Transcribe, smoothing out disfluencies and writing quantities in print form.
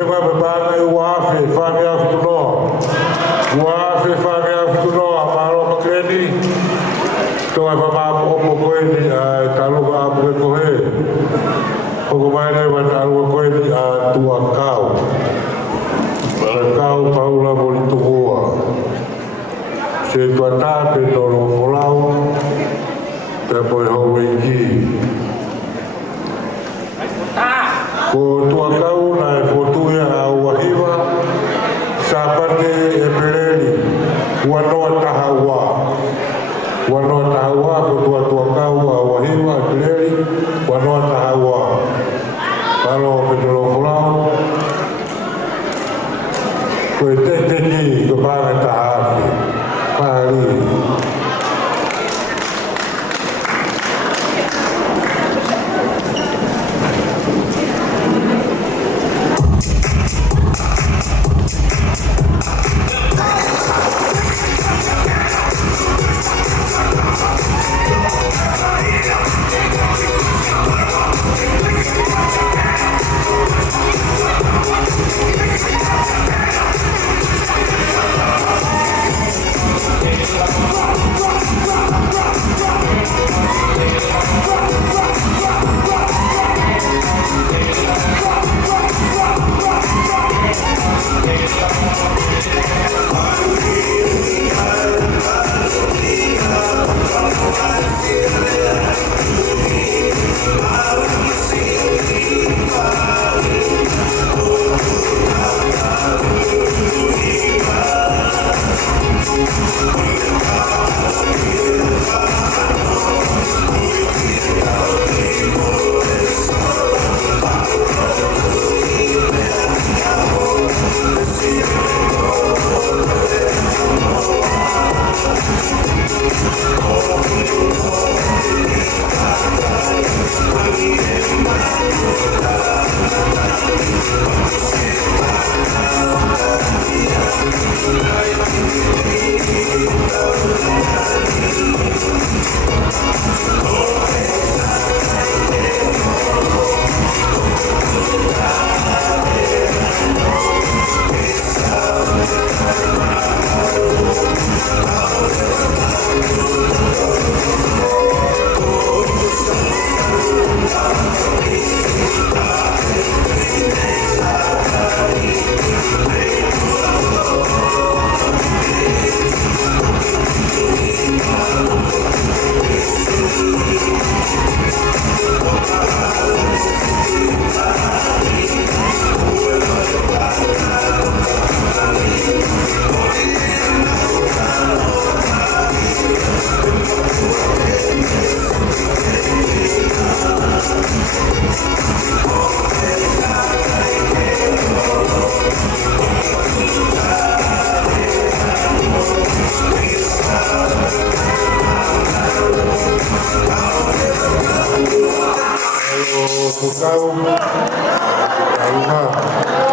Vai berbana o afe, fame after no. O afe, fame after no, amaro makreni. To vai mama opo koeni talu abu kohe. Ogo mai nei vai talu koeni tua kau. Para kau paula bonito boa. Se tua tape no lo folau. Te poi hoi ki. Ko tua kau na e fotuia a wahiwa sa pate e pereli wanoa tahawa ko tua kau a wahiwa e pereli wanoa tahawa palo pedro folau ko e te ki ko pāne tahafi pāri Kau